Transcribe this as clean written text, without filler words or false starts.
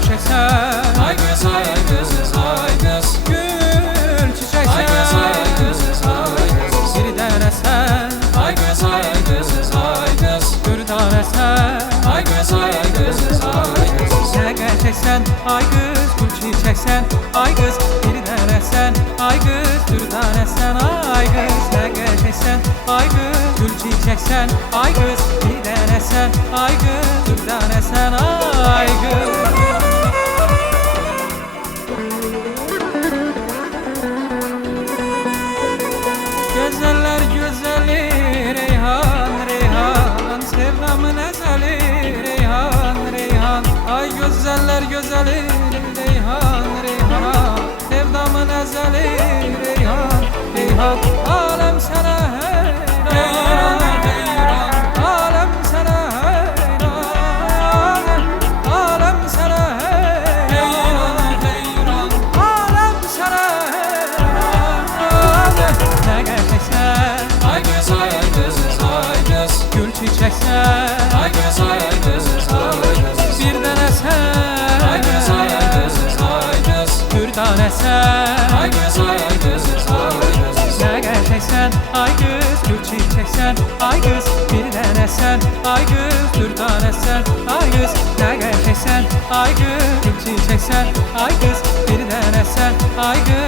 gerçeksen. Ay kız, ay kız, ay kız. Gül çiçeksen. Ay kız, ay kız, ay kız. Bir tane sen. Ay kız, ay kız, ay kız. Bir tane sen. Ay kız, ay kız, ay kız. Sen gerçeksen ay kız, gül çiçeksen ay kız, bir tane sen ay kız, bir tane sen ay kız. Sen gerçeksen ay kız, gül çiçeksen ay kız, bir tane sen ay kız, bir tane sen ay kız. Güzeller güzeli Reyhan, Reyhan, sevdamın ezeli Reyhan, Reyhan. Ay güzeller güzeli Reyhan, Reyhan, sevdamın ezeli Reyhan, Reyhan. Alem sana hayran, alem sana hayran, alem sana hayran, alem sana hayran. Ne gerçeksen Ay kız, ay kız, ay kız. gül çiçeksen Ay kız, ay kız, ay kız. bir tane sen. Ay kız, ay kız, ay kız. Bir tane sen. Ay kız, ay kız, ay kız. Ne gerçeksen ay kız, gül çiçeksen ay kız, bir tane sen ay kız, bir tane sen ay kız. Ne gerçeksen ay kız, gül çiçeksen ay kız, bir tane sen ay kız.